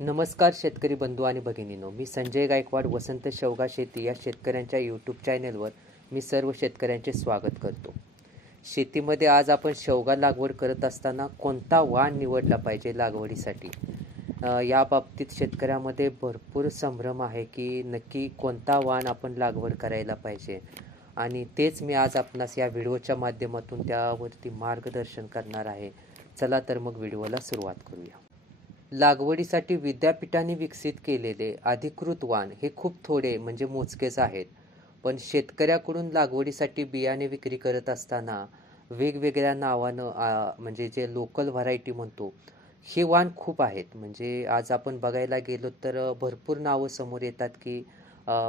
नमस्कार शेतकरी बंधू आणि भगिनीनो. मी संजय गायकवाड वसंत शेवगा शेती या शेतकऱ्यांच्या यूट्यूब चॅनेलवर मी सर्व शेतकऱ्यांचे स्वागत करतो. शेतीमध्ये आज आपण शेवगा लागवड करत असताना कोणता वाण निवडला पाहिजे लागवडीसाठी? या बाबतीत शेतकऱ्यामध्ये भरपूर संभ्रम आहे की नक्की कोणता वाण आपण लागवड करायला पाहिजे? आणि तेच मी आज आपणास या व्हिडिओच्या माध्यमातून त्यावरती मार्गदर्शन करणार आहे. चला तर मग व्हिडिओला सुरुवात करूया. लागवडीसाठी विद्यापीठाने विकसित केलेले अधिकृत वाण हे खूप थोडे म्हणजे मोजकेच आहेत. पण शेतकऱ्याकडून लागवडीसाठी बियाणे विक्री करत असताना वेगवेगळ्या नावानं म्हणजे जे लोकल व्हरायटी म्हणतो हे वाण खूप आहेत. म्हणजे आज आपण बघायला गेलो तर भरपूर नावं समोर येतात की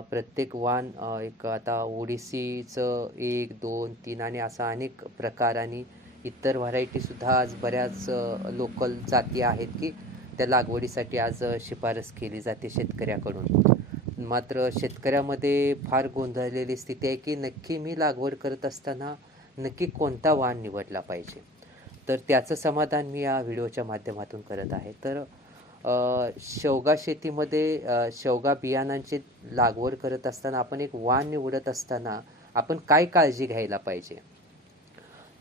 प्रत्येक वाण एक आता ओडिसीचं एक दोन तीन आणि असा अनेक प्रकार आणि इतर व्हरायटीसुद्धा आज बऱ्याच लोकल जाती आहेत की त्या लागवडीसाठी आज शिफारस केली जाते शेतकऱ्याकडून. मात्र शेतकऱ्यामध्ये फार गोंधळलेली स्थिती आहे की नक्की मी लागवड करत असताना नक्की कोणता वाण निवडला पाहिजे? तर त्याचं समाधान मी या व्हिडिओच्या माध्यमातून करत आहे. तर शेवगा शेतीमध्ये शेवगा बियाणांची लागवड करत असताना आपण एक वाण निवडत असताना आपण काय काळजी घ्यायला पाहिजे?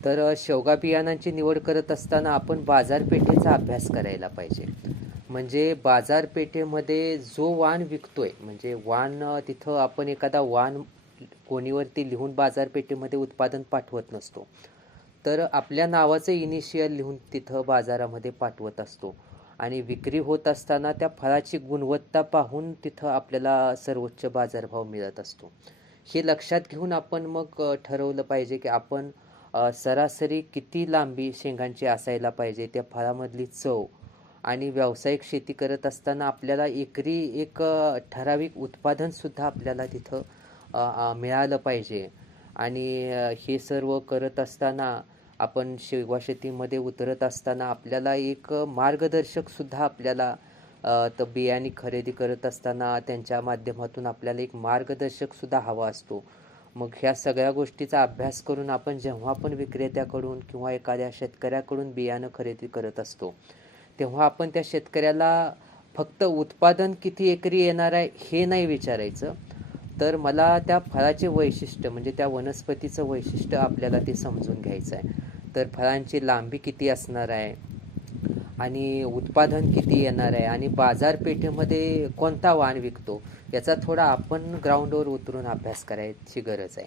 तर शेवगा बियाणांची निवड करत असताना आपण बाजारपेठेचा अभ्यास करायला पाहिजे. म्हणजे बाजारपेठेमध्ये जो वाण विकतोय म्हणजे वाण तिथं आपण एखादा वाण कोणीवरती लिहून बाजारपेठेमध्ये उत्पादन पाठवत नसतो. तर आपल्या नावाचं इनिशियल लिहून तिथं बाजारामध्ये पाठवत असतो. आणि विक्री होत असताना त्या फळाची गुणवत्ता पाहून तिथं आपल्याला सर्वोच्च बाजारभाव मिळत असतो. हे लक्षात घेऊन आपण मग ठरवलं पाहिजे की आपण सरासरी किती लांबी शेंगांची असायला पाहिजे? त्या फळामधली चव आणि व्यावसायिक शेती करत असताना आपल्याला एकरी एक ठराविक उत्पादनसुद्धा आपल्याला तिथं मिळालं पाहिजे. आणि हे सर्व करत असताना आपण शेवा शेतीमध्ये उतरत असताना आपल्याला एक मार्गदर्शकसुद्धा आपल्याला तर बियाणे खरेदी करत असताना त्यांच्या माध्यमातून आपल्याला एक मार्गदर्शकसुद्धा हवा असतो. मग ह्या सगळ्या गोष्टीचा अभ्यास करून आपण जेव्हा पण विक्रेत्याकडून किंवा एखाद्या शेतकऱ्याकडून बियाणं खरेदी करत असतो तेव्हा आपण त्या शेतकऱ्याला फक्त उत्पादन किती एकरी येणार आहे हे नाही विचारायचं. तर मला त्या फळाचे वैशिष्ट्य म्हणजे त्या वनस्पतीचं वैशिष्ट्य आपल्याला ते समजून घ्यायचं आहे. तर फळांची लांबी किती असणार आहे? आणि उत्पादन किती येणार आहे? आणि बाजारपेठेमध्ये कोणता वाण विकतो? याचा थोडा आपण ग्राउंडवर उतरून अभ्यास करायची गरज आहे.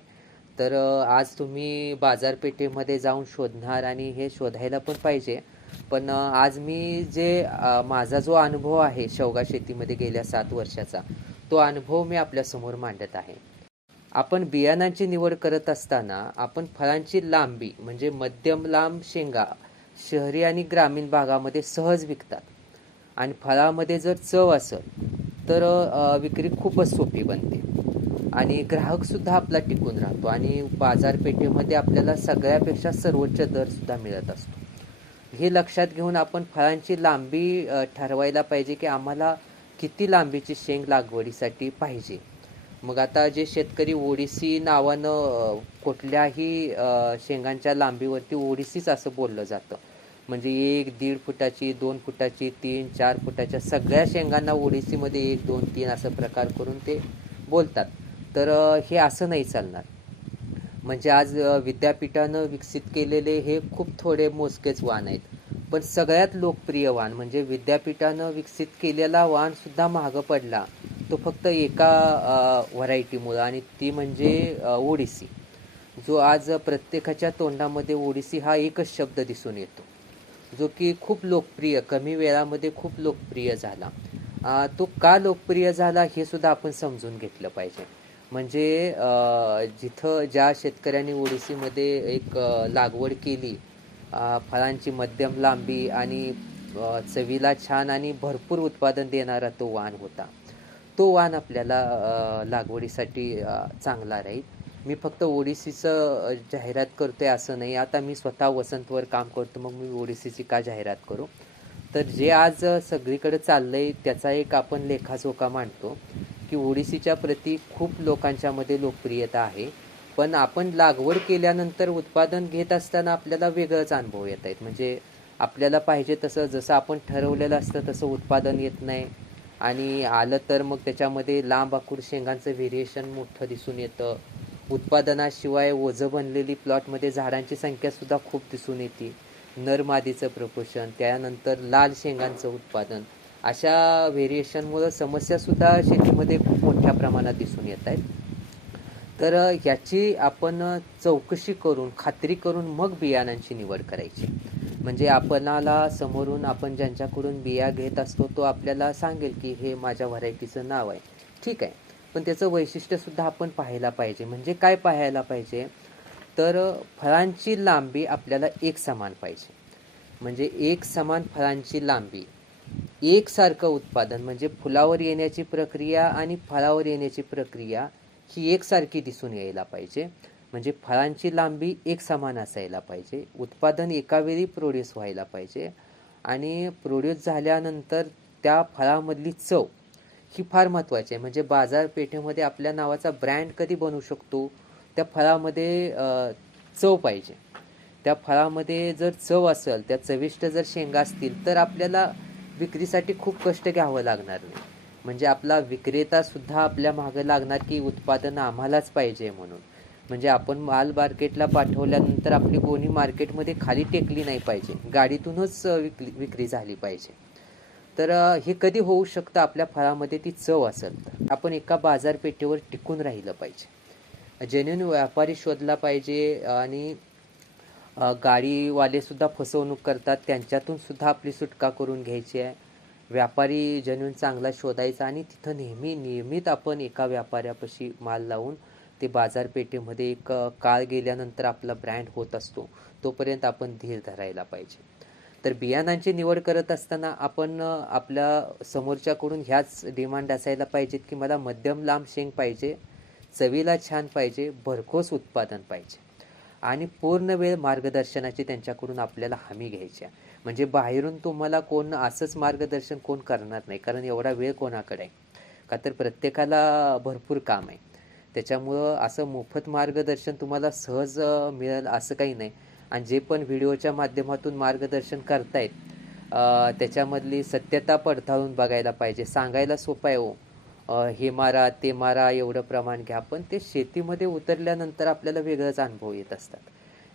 तर आज तुम्ही बाजारपेठेमध्ये जाऊन शोधणार आणि हे शोधायला पण पाहिजे. पण आज मी जे माझा जो अनुभव आहे शेवगा शेतीमध्ये गेल्या सात वर्षाचा तो अनुभव मी आपल्यासमोर मांडत आहे. आपण बियाणांची निवड करत असताना आपण फळांची लांबी म्हणजे मध्यम लांब शेंगा शहरी आणि ग्रामीण भागामध्ये सहज विकतात. आणि फळामध्ये जर चव असेल तर विक्री खूपच सोपी बनते. आणि ग्राहकसुद्धा आपला टिकून राहतो आणि बाजारपेठेमध्ये आपल्याला सगळ्यापेक्षा सर्वोच्च दरसुद्धा मिळत असतो. हे लक्षात घेऊन आपण फळांची लांबी ठरवायला पाहिजे की आम्हाला किती लांबीची शेंग लागवडीसाठी पाहिजे. मग आता जे शेतकरी ओडिसी नावानं कुठल्याही शेंगांच्या लांबीवरती ओडिसीच असं बोललं जातं. म्हणजे एक दीड फुटाची दोन फुटाची तीन चार फुटाच्या सगळ्या शेंगांना ओडिसीमध्ये एक दोन तीन असं प्रकार करून ते बोलतात. तर हे असं नाही चालणार. म्हणजे आज विद्यापीठानं विकसित केलेले हे खूप थोडे मोजकेच वाण आहेत. पण सगळ्यात लोकप्रिय वाण म्हणजे विद्यापीठानं विकसित केलेला वाणसुद्धा महाग पडला. तो फक्त एका व्हरायटीमुळं आणि ती म्हणजे ओडिसी. जो आज प्रत्येकाच्या तोंडामध्ये ओडिसी हा एकच शब्द दिसून येतो. जो की खूप लोकप्रिय कमी वेळामध्ये खूप लोकप्रिय झाला. तो का लोकप्रिय झाला हे सुद्धा आपण समजून घेतलं पाहिजे. म्हणजे जिथं ज्या शेतकऱ्यांनी ओडिसीमध्ये एक लागवड केली फळांची मध्यम लांबी आणि चवीला छान आणि भरपूर उत्पादन देणारा तो वाण होता. तो वाण आपल्याला लागवडीसाठी चांगला राहील. मी फक्त ओडिसीचं जाहिरात करतो आहे असं नाही. आता मी स्वतः वसंतवर काम करतो मग मी ओडिसीची का जाहिरात करू? तर जे आज सगळीकडे चाललं आहे त्याचा एक आपण लेखाजोखा मांडतो की ओडिसीच्या प्रती खूप लोकांच्यामध्ये लोकप्रियता आहे. पण आपण लागवड केल्यानंतर उत्पादन घेत असताना आपल्याला वेगळंच अनुभव येत आहेत. म्हणजे आपल्याला पाहिजे तसं जसं आपण ठरवलेलं असतं तसं उत्पादन येत नाही. आणि आलं तर मग त्याच्यामध्ये लांब आखूड शेंगांचं व्हेरिएशन मोठं दिसून येतं. उत्पादनाशिवाय ओझं बनलेली प्लॉटमध्ये झाडांची संख्यासुद्धा खूप दिसून येते. नर मादीचं प्रपोषण त्यानंतर लाल शेंगांचं उत्पादन. अशा व्हेरिएशनमुळं समस्यासुद्धा शेतीमध्ये खूप मोठ्या प्रमाणात दिसून येत आहेत. तर याची आपण चौकशी करून खात्री करून मग बियाणांची निवड करायची. म्हणजे आपणाला समोरून आपण ज्यांच्याकडून बिया घेत असतो तो आपल्याला सांगेल की हे माझ्या व्हरायटीचं नाव आहे. ठीक आहे. पण त्याचं वैशिष्ट्यसुद्धा आपण पाहायला पाहिजे. म्हणजे काय पाहायला पाहिजे? तर फळांची लांबी आपल्याला एक समान पाहिजे. म्हणजे एक समान फळांची लांबी एकसारखं उत्पादन म्हणजे फुलावर येण्याची प्रक्रिया आणि फळावर येण्याची प्रक्रिया ही एकसारखी दिसून यायला पाहिजे. म्हणजे फळांची लांबी एक समान असायला पाहिजे. उत्पादन एकावेळी प्रोड्यूस व्हायला पाहिजे. आणि प्रोड्यूस झाल्यानंतर त्या फळामधली चव ही फार महत्त्वाची आहे. म्हणजे बाजारपेठेमध्ये आपल्या नावाचा ब्रँड कधी बनवू शकतो त्या फळामध्ये चव पाहिजे. त्या फळामध्ये जर चव असेल त्या चविष्ट जर शेंगा असतील तर आपल्याला विक्रीसाठी खूप कष्ट घ्यावं लागणार नाही. म्हणजे आपला विक्रेता सुद्धा आपल्या मागं लागणार की उत्पादन आम्हालाच पाहिजे म्हणून. म्हणजे आपण माल मार्केटला पाठवल्यानंतर आपली कोणी मार्केटमध्ये खाली टेकली नाही पाहिजे. गाडीतूनच विकली विक्री झाली पाहिजे. तर हे कधी होऊ शकतं? आपल्या फळामध्ये ती चव असेल तर. आपण एका बाजारपेठेवर टिकून राहिलं पाहिजे. जेन्युन व्यापारी शोधला पाहिजे आणि गाडीवालेसुद्धा फसवणूक करतात. त्यांच्यातून सुद्धा आपली सुटका करून घ्यायची आहे. व्यापारी जेन्युन चांगला शोधायचा आणि तिथं नेहमी नियमित आपण एका व्यापाऱ्यापाशी माल लावून ते बाजारपेठेमध्ये एक काळ गेल्यानंतर आपला ब्रँड होत असतो. तोपर्यंत आपण धीर धरायला पाहिजे. तर बियाणांची निवड करत असताना आपण आपल्या समोरच्याकडून ह्याच डिमांड असायला पाहिजेत की मला मध्यम लांब शेंग पाहिजे चवीला छान पाहिजे भरघोस उत्पादन पाहिजे. आणि पूर्ण वेळ मार्गदर्शनाची त्यांच्याकडून आपल्याला हमी घ्यायची आहे. म्हणजे बाहेरून तुम्हाला कोण असंच मार्गदर्शन कोण करणार नाही कारण एवढा वेळ कोणाकडे आहे? का तर प्रत्येकाला भरपूर काम आहे. त्याच्यामुळं असं मोफत मार्गदर्शन तुम्हाला सहज मिळेल असं काही नाही. आणि जे पण व्हिडिओच्या माध्यमातून मार्गदर्शन करतायत त्याच्यामधली सत्यता पडताळून बघायला पाहिजे. सांगायला सोपं आहे हो. हे मारा ते मारा एवढं प्रमाण घ्या. पण ते शेतीमध्ये उतरल्यानंतर आपल्याला वेगळंच अनुभव येत असतात.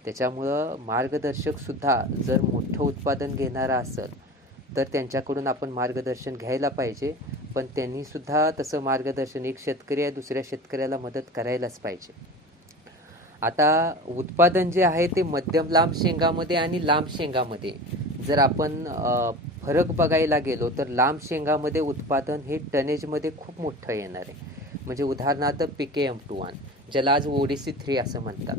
त्याच्यामुळं मार्गदर्शकसुद्धा जर मोठं उत्पादन घेणारा असेल तर त्यांच्याकडून आपण मार्गदर्शन घ्यायला पाहिजे. पण त्यांनीसुद्धा तसं मार्गदर्शन एक शेतकरी आहे दुसऱ्या शेतकऱ्याला मदत करायलाच पाहिजे. आता उत्पादन जे आहे ते मध्यम लांब शेंगामध्ये आणि लांब शेंगामध्ये. जर आपण फरक बघायला गेलो तर लांब शेंगामध्ये उत्पादन हे टनेजमध्ये खूप मोठं येणार आहे. म्हणजे उदाहरणार्थ पिके एम टू वन ज्याला आज ओडीसी थ्री असं म्हणतात.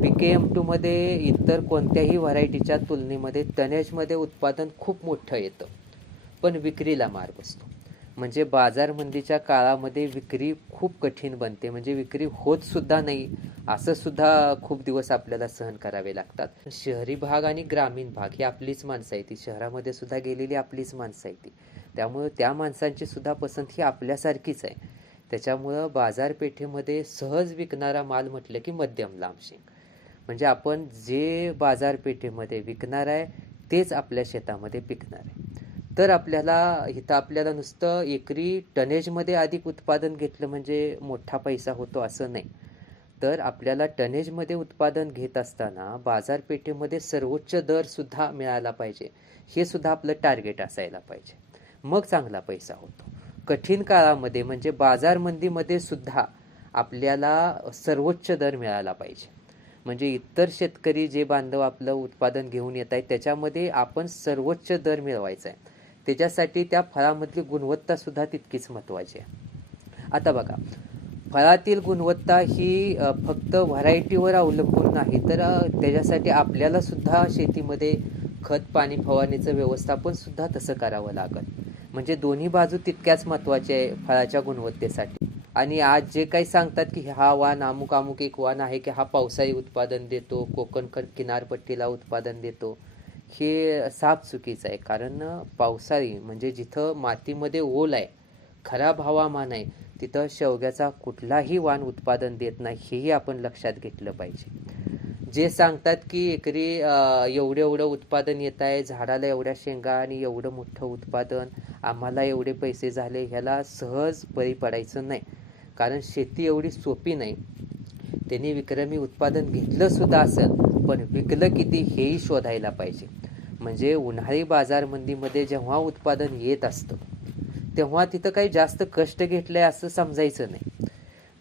पिके एम टूमध्ये इतर कोणत्याही व्हरायटीच्या तुलनेमध्ये टनेजमध्ये उत्पादन खूप मोठं येतं. पण विक्रीला मार बसतो म्हणजे बाजारमंदीच्या काळामध्ये विक्री खूप कठीण बनते. म्हणजे विक्री होतसुद्धा नाही असं सुद्धा खूप दिवस आपल्याला सहन करावे लागतात. शहरी भाग आणि ग्रामीण भाग ही आपलीच माणसं आहे ती शहरामध्ये सुद्धा गेलेली आपलीच माणसं आहे ती. त्यामुळं त्या माणसांची सुद्धा पसंत ही आपल्यासारखीच आहे. त्याच्यामुळं बाजारपेठेमध्ये सहज विकणारा माल म्हटलं की मध्यम लांबशिंग म्हणजे आपण जे बाजारपेठेमध्ये विकणार आहे तेच आपल्या शेतामध्ये पिकणार आहे. तर आपल्याला इथं आपल्याला नुसतं एकरी टनेजमध्ये अधिक उत्पादन घेतलं म्हणजे मोठा पैसा होतो असं नाही. तर आपल्याला टनेजमध्ये उत्पादन घेत असताना बाजारपेठेमध्ये सर्वोच्च दरसुद्धा मिळाला पाहिजे. हे सुद्धा आपलं टार्गेट असायला पाहिजे. मग चांगला पैसा होतो. कठीण काळामध्ये म्हणजे बाजारमंदीमध्ये सुद्धा आपल्याला सर्वोच्च दर मिळाला पाहिजे. म्हणजे इतर शेतकरी जे बांधव आपलं उत्पादन घेऊन येत आहेत त्याच्यामध्ये आपण सर्वोच्च दर मिळवायचा आहे. त्याच्यासाठी त्या फळामधली गुणवत्ता सुद्धा तितकीच महत्त्वाची आहे. आता बघा फळातील गुणवत्ता ही फक्त व्हरायटीवर अवलंबून नाही तर त्याच्यासाठी आपल्याला सुद्धा शेतीमध्ये खत पाणी फवारणीचं व्यवस्थापन सुद्धा तसं करावं लागेल. म्हणजे दोन्ही बाजू तितक्याच महत्त्वाच्या आहे फळाच्या गुणवत्तेसाठी. आणि आज जे काही सांगतात की हा वाण अमुक अमुक एक वाण आहे की हा पावसाळी उत्पादन देतो कोकण किनारपट्टीला उत्पादन देतो हे साफ चुकीचं आहे. कारण पावसाळी म्हणजे जिथं मातीमध्ये ओल आहे खराब हवामान आहे तिथं शेवग्याचा कुठलाही वाण उत्पादन देत नाही हेही आपण लक्षात घेतलं पाहिजे. जे सांगतात की एकरी एवढं एवढं उत्पादन येत आहे झाडाला एवढ्या शेंगा आणि एवढं मोठं उत्पादन आम्हाला एवढे पैसे झाले ह्याला सहज बळी पडायचं नाही. कारण शेती एवढी सोपी नाही. त्यांनी विक्रमी उत्पादन घेतलं सुद्धा असेल पण विकलं किती हेही शोधायला पाहिजे. म्हणजे उन्हाळी बाजारमंदीमध्ये जेव्हा उत्पादन येत असतं तेव्हा तिथं काही जास्त कष्ट घेतलंय असं समजायचं नाही.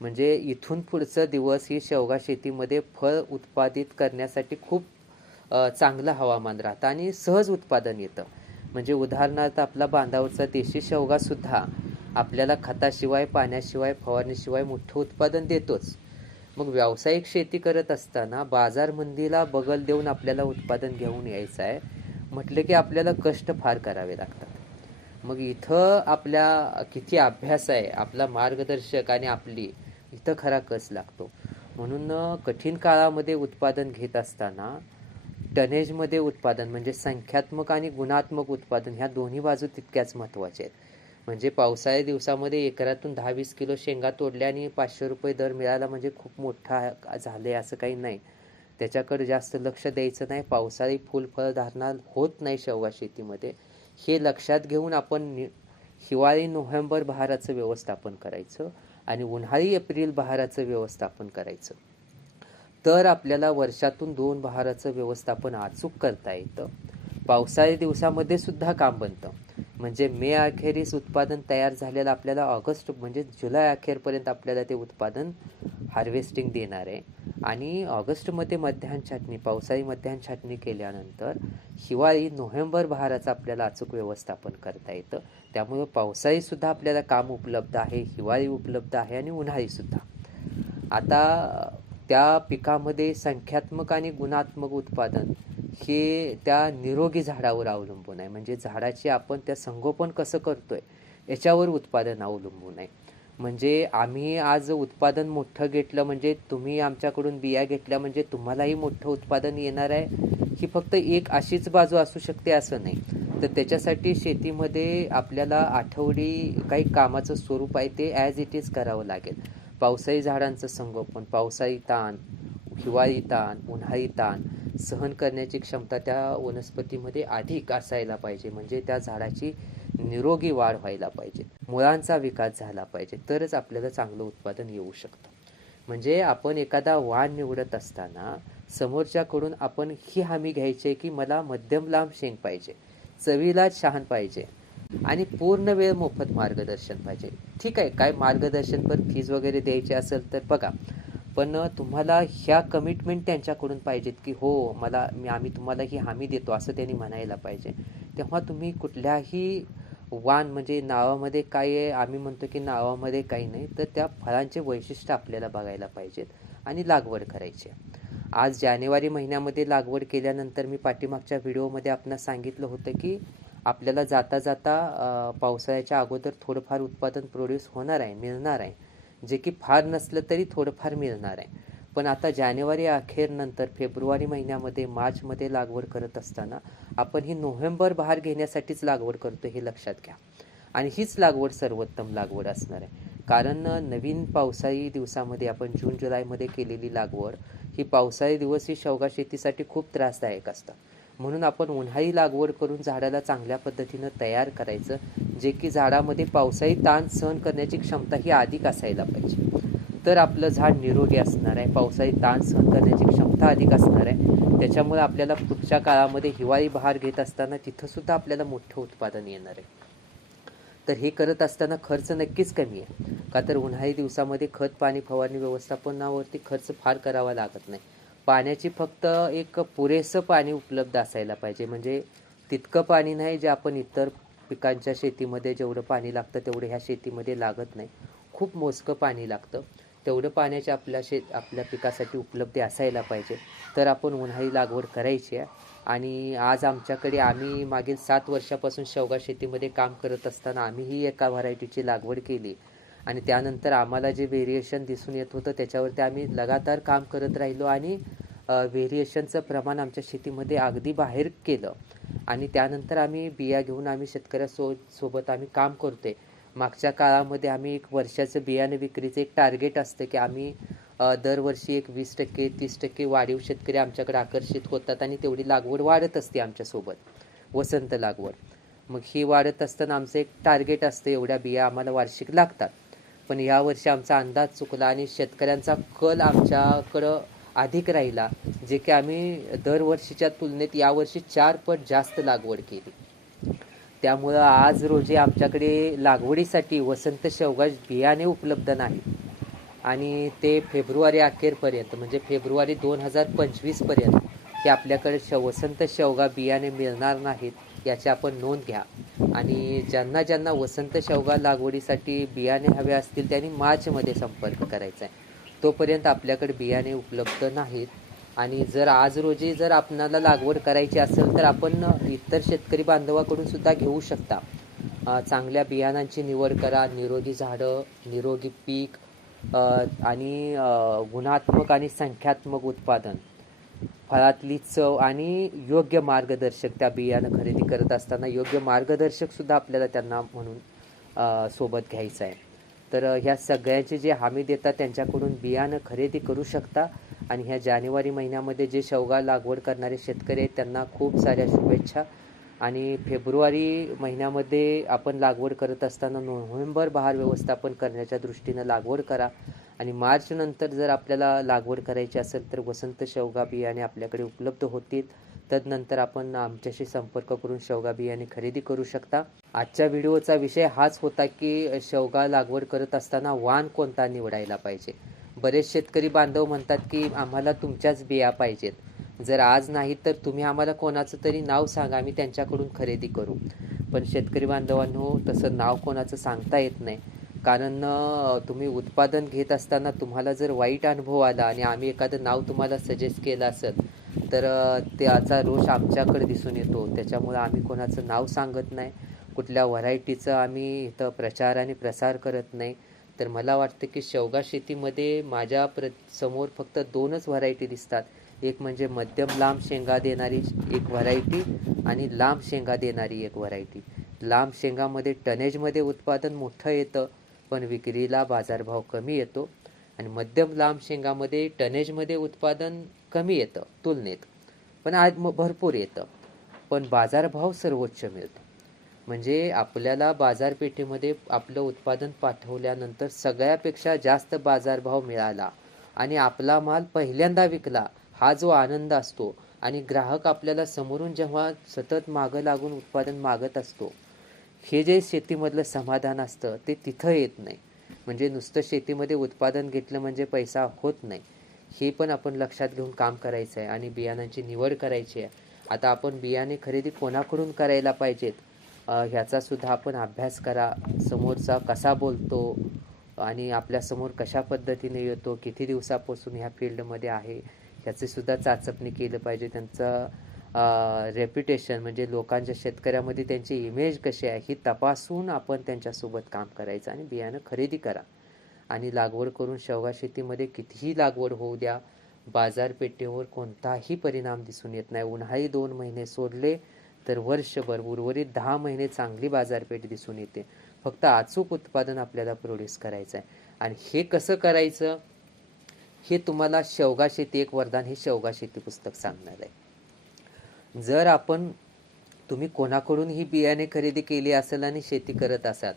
म्हणजे इथून पुढचं दिवस ही शेवगा शेतीमध्ये फळ उत्पादित करण्यासाठी खूप चांगलं हवामान राहतं आणि सहज उत्पादन येतं. म्हणजे उदाहरणार्थ आपला बांधावरचा देशी शेवगासुद्धा आपल्याला खताशिवाय पाण्याशिवाय फवारणीशिवाय मोठं उत्पादन देतोच. मग व्यावसायिक शेती करत असताना बाजार मंदीला बगल देऊन आपल्याला उत्पादन घेऊन यायचं आहे. म्हटलं की आपल्याला कष्ट फार करावे लागतात. मग इथं आपल्या किती अभ्यास आहे आपला मार्गदर्शक आणि आपली इथं खरा कस लागतो? म्हणून कठीण काळामध्ये उत्पादन घेत असताना टनेजमध्ये उत्पादन म्हणजे संख्यात्मक आणि गुणात्मक उत्पादन ह्या दोन्ही बाजू तितक्याच महत्त्वाच्या आहेत. म्हणजे पावसाळ्या दिवसामध्ये एकरातून दहा वीस किलो शेंगा तोडल्या आणि पाचशे रुपये दर मिळाला म्हणजे खूप मोठा झाले असं काही नाही. त्याच्याकडे जास्त लक्ष द्यायचं नाही. पावसाळी फुलफळधारणा होत नाही शेवगा शेतीमध्ये. हे लक्षात घेऊन आपण नि- हिवाळी नोव्हेंबर बहाराचं व्यवस्थापन करायचं आणि उन्हाळी एप्रिल बहाराचं व्यवस्थापन करायचं. तर आपल्याला वर्षातून दोन बहाराचं व्यवस्थापन अचूक करता येतं. पावसाळी दिवसामध्ये सुद्धा काम बनतं. म्हणजे मे अखेरीस उत्पादन तयार झालेलं आपल्याला ऑगस्ट म्हणजे जुलै अखेरपर्यंत आपल्याला ते उत्पादन हार्वेस्टिंग देणार आहे. आणि ऑगस्टमध्ये मध्यान छाटणी पावसाळी मध्यान छाटणी केल्यानंतर हिवाळी नोव्हेंबर बहाराचं आपल्याला अचूक व्यवस्थापन करता येतं. त्यामुळे पावसाळीसुद्धा आपल्याला काम उपलब्ध आहे हिवाळी उपलब्ध आहे आणि उन्हाळीसुद्धा आता त्या पिकामध्ये संख्यात्मक आणि गुणात्मक उत्पादन हे त्या निरोगी झाडावर अवलंबून आहे. म्हणजे झाडाचे आपण त्या संगोपन कसं करतोय याच्यावर उत्पादन अवलंबून आहे. म्हणजे आम्ही आज उत्पादन मोठं घेतलं म्हणजे तुम्ही आमच्याकडून बिया घेतल्या म्हणजे तुम्हालाही मोठं उत्पादन येणार आहे. ही फक्त एक अशीच बाजू असू शकते असं नाही. तर त्याच्यासाठी शेतीमध्ये आपल्याला आठवडी काही कामाचं स्वरूप आहे ते ॲज इट इज करावं लागेल. पावसाळी झाडांचं संगोपन पावसाळी ताण हिवाळी ताण उन्हाळी ताण सहन करण्याची क्षमता त्या वनस्पतीमध्ये अधिक असायला पाहिजे. म्हणजे त्या झाडाची निरोगी वाढ व्हायला पाहिजे. मुळांचा विकास झाला पाहिजे. तरच आपल्याला चांगलं उत्पादन येऊ शकतं. म्हणजे आपण एखादा वाण निवडत असताना समोरच्याकडून आपण ही हमी घ्यायची आहे की मला मध्यम लांब शेंग पाहिजे चवीला छान पाहिजे आणि पूर्ण वेळ मोफत मार्गदर्शन पाहिजे. ठीक आहे काय मार्गदर्शन पण फीज वगैरे द्यायची असेल तर बघा. पण तुम्हाला ह्या कमिटमेंट त्यांच्याकडून पाहिजेत की हो मला मी आम्ही तुम्हाला ही हमी देतो असं त्यांनी म्हणायला पाहिजे तेव्हा तुम्ही कुठल्याही वाण म्हणजे नावामध्ये काय आहे आम्ही म्हणतो की नावामध्ये काही नाही तर त्या फळांचे वैशिष्ट्य आपल्याला बघायला पाहिजेत आणि लागवड करायची आहे. आज जानेवारी महिन्यामध्ये लागवड केल्यानंतर मी पाठीमागच्या व्हिडिओमध्ये आपणास सांगितलं होतं की आपल्याला जाता जाता पावसाळ्याच्या अगोदर थोडंफार उत्पादन प्रोड्यूस होणार आहे मिळणार आहे जे की फार नसलं तरी थोडंफार मिळणार आहे. पण आता जानेवारी अखेरनंतर फेब्रुवारी महिन्यामध्ये मार्चमध्ये लागवड करत असताना आपण ही नोव्हेंबर बहार घेण्यासाठीच लागवड करतो हे लक्षात घ्या. आणि हीच लागवड सर्वोत्तम लागवड असणार आहे. कारण नवीन पावसाळी दिवसामध्ये आपण जून जुलैमध्ये केलेली लागवड ही पावसाळी दिवस ही शेवगा शेतीसाठी खूप त्रासदायक असतात म्हणून आपण उन्हाळी लागवड करून झाडाला चांगल्या पद्धतीनं तयार करायचं जे की झाडामध्ये पावसाळी ताण सहन करण्याची क्षमता ही अधिक असायला पाहिजे. तर आपलं झाड निरोगी असणार आहे पावसाळी ताण सहन करण्याची क्षमता अधिक असणार आहे. त्याच्यामुळे आपल्याला पुढच्या काळामध्ये हिवाळी बहार घेत असताना तिथंसुद्धा आपल्याला मोठं उत्पादन येणार आहे. तर हे करत असताना खर्च नक्कीच कमी आहे. का तर उन्हाळी दिवसामध्ये खत पाणी फवारणी व्यवस्थापनावरती खर्च फार करावा लागत नाही. पाण्याची फक्त एक पुरेसं पाणी उपलब्ध असायला पाहिजे. म्हणजे तितकं पाणी नाही जे आपण इतर पिकांच्या शेतीमध्ये जेवढं पाणी लागतं तेवढं ह्या शेतीमध्ये लागत नाही. खूप मोजकं पाणी लागतं. तेवढं पाण्याची आपल्या शेत आपल्या पिकासाठी उपलब्धी असायला पाहिजे. तर आपण उन्हाळी लागवड करायची आहे. आणि आज आमच्याकडे आम्ही मागील सात वर्षापासून शेवगा शेतीमध्ये काम करत असताना आम्हीही एका व्हरायटीची लागवड केली. आणि त्यानंतर आम्हाला जे व्हेरिएशन दिसून येत होतं त्याच्यावरती आम्ही लगातार काम करत राहिलो आणि व्हेरिएशनचं प्रमाण आमच्या शेतीमध्ये अगदी बाहेर केलं. आणि त्यानंतर आम्ही बिया घेऊन आम्ही शेतकऱ्यासो सोबत आम्ही काम करतोय. मागच्या काळामध्ये आम्ही एक वर्षाचं बियाणे विक्रीचं एक टार्गेट असतं की आम्ही दरवर्षी एक वीस टक्के तीस टक्के वाढीव शेतकरी आमच्याकडे आकर्षित होतात आणि तेवढी लागवड वाढत असते आमच्यासोबत वसंत लागवड. मग ही वाढत असताना आमचं एक टार्गेट असतं एवढ्या बिया आम्हाला वार्षिक लागतात. पण यावर्षी आमचा अंदाज चुकला आणि शेतकऱ्यांचा कल आमच्याकडं अधिक राहिला जे की आम्ही दरवर्षीच्या तुलनेत यावर्षी चार पट जास्त लागवड केली. त्यामुळं आज रोजी आमच्याकडे लागवडीसाठी वसंत शेवगा बियाणे उपलब्ध नाही. आणि ते फेब्रुवारी अखेरपर्यंत म्हणजे फेब्रुवारी दोन हजार पंचवीसपर्यंत ते आपल्याकडे श वसंत शेवगा बियाणे मिळणार नाहीत. याची आपण नोंद घ्या. आणि ज्यांना ज्यांना वसंत शेवगा लागवडीसाठी बियाणे हवे असतील त्यांनी मार्चमध्ये संपर्क करायचा आहे. तोपर्यंत आपल्याकडे बियाणे उपलब्ध नाहीत. आणि जर आज रोजी जर आपणाला लागवड करायची असेल तर आपण इतर शेतकरी बांधवाकडून सुद्धा घेऊ शकता. चांगल्या बियाणांची निवड करा निरोगी झाडं निरोगी पीक आणि गुणात्मक आणि संख्यात्मक उत्पादन. फळातली चव आणि योग्य मार्गदर्शक त्या बियाणं खरेदी करत असताना योग्य मार्गदर्शक सुद्धा आपल्याला त्यांना म्हणून सोबत घ्यायचं आहे. तर ह्या सगळ्यांची जे हमी देतात त्यांच्याकडून बियाणं खरेदी करू शकता आणि ह्या जानेवारी महिन्यामध्ये जे शेवगा लागवड करणारे शेतकरी आहेत त्यांना खूप साऱ्या शुभेच्छा. आणि फेब्रुवारी महिन्यामध्ये आपण लागवड करत असताना नोव्हेंबर बहार व्यवस्थापन करण्याच्या दृष्टीनं लागवड करा. आणि मार्च नंतर जर आपल्याला लागवड करायची असेल तर वसंत शेवगा बियाणे आपल्याकडे उपलब्ध होतील. तदनंतर आपण आमच्याशी संपर्क करून शेवगा बियाणे खरेदी करू शकता. आजच्या व्हिडिओचा विषय हाच होता की शेवगा लागवड करत असताना वाण कोणता निवडायला पाहिजे? बरेच शेतकरी बांधव म्हणतात की आम्हाला तुमच्याच बिया पाहिजेत. जर आज नाही तर तुम्ही आम्हाला कोणाचं तरी नाव सांगा आम्ही त्यांच्याकडून खरेदी करू. पण शेतकरी बांधवांनो तसं नाव कोणाचं सांगता येत नाही. कारण तुम्ही उत्पादन घेत असताना तुम्हाला जर वाईट अनुभव आला आणि आम्ही एखादं नाव तुम्हाला सजेस्ट केलं असेल तर त्याचा रोष आमच्याकडे दिसून येतो. त्याच्यामुळं आम्ही कोणाचं नाव सांगत नाही. कुठल्या व्हरायटीचं आम्ही इथं प्रचार आणि प्रसार करत नाही. तर मला वाटतं की शेवगा शेतीमध्ये माझ्या प्र समोर फक्त दोनच व्हरायटी दिसतात. एक म्हणजे मध्यम लांब शेंगा देणारी एक व्हरायटी आणि लांब शेंगा देणारी एक व्हरायटी. लांब शेंगामध्ये टनेजमध्ये उत्पादन मोठं येतं. पण विक्रीला बाजारभाव कमी येतो आणि मध्यम लांब शेंगामध्ये टनेजमध्ये उत्पादन कमी येतं तुलनेत. पण आज भरपूर येतं. पण बाजारभाव सर्वोच्च मिळतो. म्हणजे आपल्याला बाजारपेठेमध्ये आपलं उत्पादन पाठवल्यानंतर सगळ्यापेक्षा जास्त बाजारभाव मिळाला आणि आपला माल पहिल्यांदा विकला हा जो आनंद असतो. आणि ग्राहक आपल्याला समोरून जेव्हा सतत मागं लागून उत्पादन मागत असतो हे जे शेतीमधलं समाधान असतं ते तिथं येत नाही. म्हणजे नुसतं शेतीमध्ये उत्पादन घेतलं म्हणजे पैसा होत नाही. हे पण आपण लक्षात घेऊन काम करायचं आहे आणि बियाणांची निवड करायची आहे. आता आपण बियाणे खरेदी कोणाकडून करायला पाहिजेत? ह्याचासुद्धा आपण अभ्यास करा. समोरचा कसा बोलतो आणि आपल्यासमोर कशा पद्धतीने येतो किती दिवसापासून ह्या फील्डमध्ये आहे ह्याचीसुद्धा चाचपणी केलं पाहिजे. त्यांचं रेप्युटेशन म्हणजे लोकांच्या शेतकऱ्यामध्ये त्यांची इमेज कशी आहे ही तपासून आपण त्यांच्यासोबत काम करायचं आणि बियाणं खरेदी करा. आणि लागवड करून शेवगा शेतीमध्ये कितीही लागवड होऊ द्या बाजारपेठेवर कोणताही परिणाम दिसून येत नाही. उन्हाळी दोन महिने सोडले तर वर्षभर उर्वरित दहा महिने चांगली बाजारपेठ दिसून येते. फक्त अचूक उत्पादन आपल्याला प्रोड्यूस करायचं आहे. आणि हे कसं करायचं? हे तुम्हाला शेवगा शेती एक वरदान हे शेवगा शेती पुस्तक सांगणार आहे. जर आपण तुम्ही कोणाकडून ही बियाणे खरेदी केली असेल आणि शेती करत असाल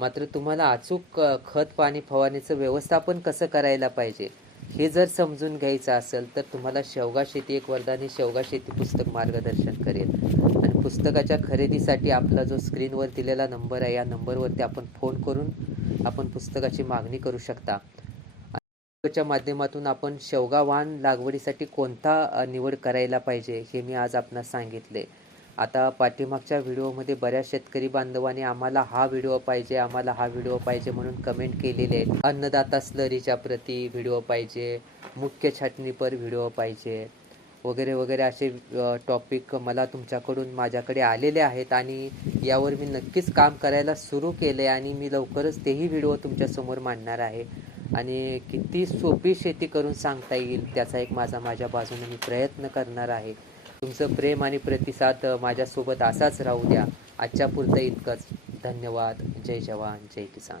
मात्र तुम्हाला अचूक खत पाणी फवारणीचं व्यवस्थापन कसं करायला पाहिजे हे जर समजून घ्यायचं असेल तर तुम्हाला शेवगा शेती एक वरदान हे शेवगा शेती पुस्तक मार्गदर्शन करेल. आणि पुस्तकाच्या खरेदीसाठी आपला जो स्क्रीनवर दिलेला नंबर आहे या नंबरवरती आपण फोन करून आपण पुस्तकाची मागणी करू शकता. च्या माध्यमातून आपण शेवगा वाण लागवडीसाठी कोणता निवड करायला पाहिजे हे मी आज आपणास सांगितले. आता पाठीमागच्या व्हिडिओमध्ये बऱ्याच शेतकरी बांधवांनी आम्हाला हा व्हिडिओ पाहिजे आम्हाला हा व्हिडिओ पाहिजे म्हणून कमेंट केलेले आहेत. अन्नदाता स्लरीच्या प्रती व्हिडिओ पाहिजे मुख्य छाटणीपर व्हिडिओ पाहिजे वगैरे वगैरे असे टॉपिक मला तुमच्याकडून माझ्याकडे आलेले आहेत आणि यावर मी नक्कीच काम करायला सुरू केले आणि मी लवकरच तेही व्हिडिओ तुमच्यासमोर मांडणार आहे. आणि किती सोपी शेती करून सांगता येईल त्याचा एक माझा माझ्या बाजूने मी प्रयत्न करणार आहे. तुमचं प्रेम आणि प्रतिसाद माझ्यासोबत असाच राहू द्या. आजच्या पुरतं इतकंच. धन्यवाद. जय जवान. जय किसान.